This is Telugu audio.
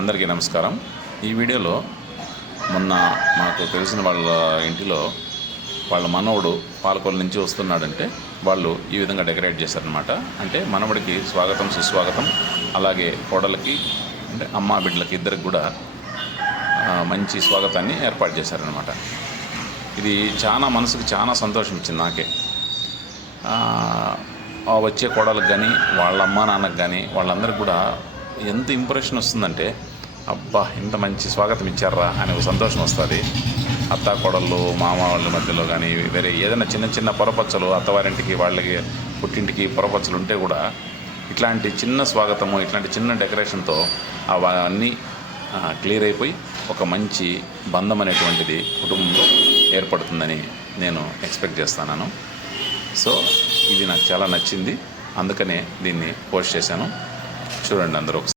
అందరికీ నమస్కారం. ఈ వీడియోలో మొన్న మాకు తెలిసిన వాళ్ళ ఇంటిలో వాళ్ళ మనవడు పాలకొల్లు నుంచి వస్తున్నాడంటే వాళ్ళు ఈ విధంగా డెకరేట్ చేశారనమాట. అంటే మనవడికి స్వాగతం సుస్వాగతం, అలాగే కోడలకి అంటే అమ్మ బిడ్డలకి ఇద్దరికి కూడా మంచి స్వాగతాన్ని ఏర్పాటు చేశారనమాట. ఇది చాలా మనసుకు చాలా సంతోషం ఇచ్చింది నాకే. వచ్చే కోడలకు కానీ వాళ్ళ అమ్మ నాన్నకు కానీ వాళ్ళందరికీ కూడా ఎంత ఇంప్రెషన్ వస్తుందంటే, అబ్బా ఇంత మంచి స్వాగతం ఇచ్చారా అనే ఒక సంతోషం వస్తుంది. అత్త కోడళ్ళు మామ వాళ్ళ మధ్యలో కానీ వేరే ఏదైనా చిన్న చిన్న పొరపచ్చలు, అత్తవారింటికి వాళ్ళకి పుట్టింటికి పొరపచ్చలు ఉంటే కూడా ఇట్లాంటి చిన్న స్వాగతము, ఇట్లాంటి చిన్న డెకరేషన్తో అవన్నీ క్లియర్ అయిపోయి ఒక మంచి బంధం అనేటువంటిది కుటుంబంలో ఏర్పడుతుందని నేను ఎక్స్పెక్ట్ చేస్తున్నాను. సో ఇది నాకు చాలా నచ్చింది, అందుకనే దీన్ని పోస్ట్ చేశాను. చూడండి అందరూ.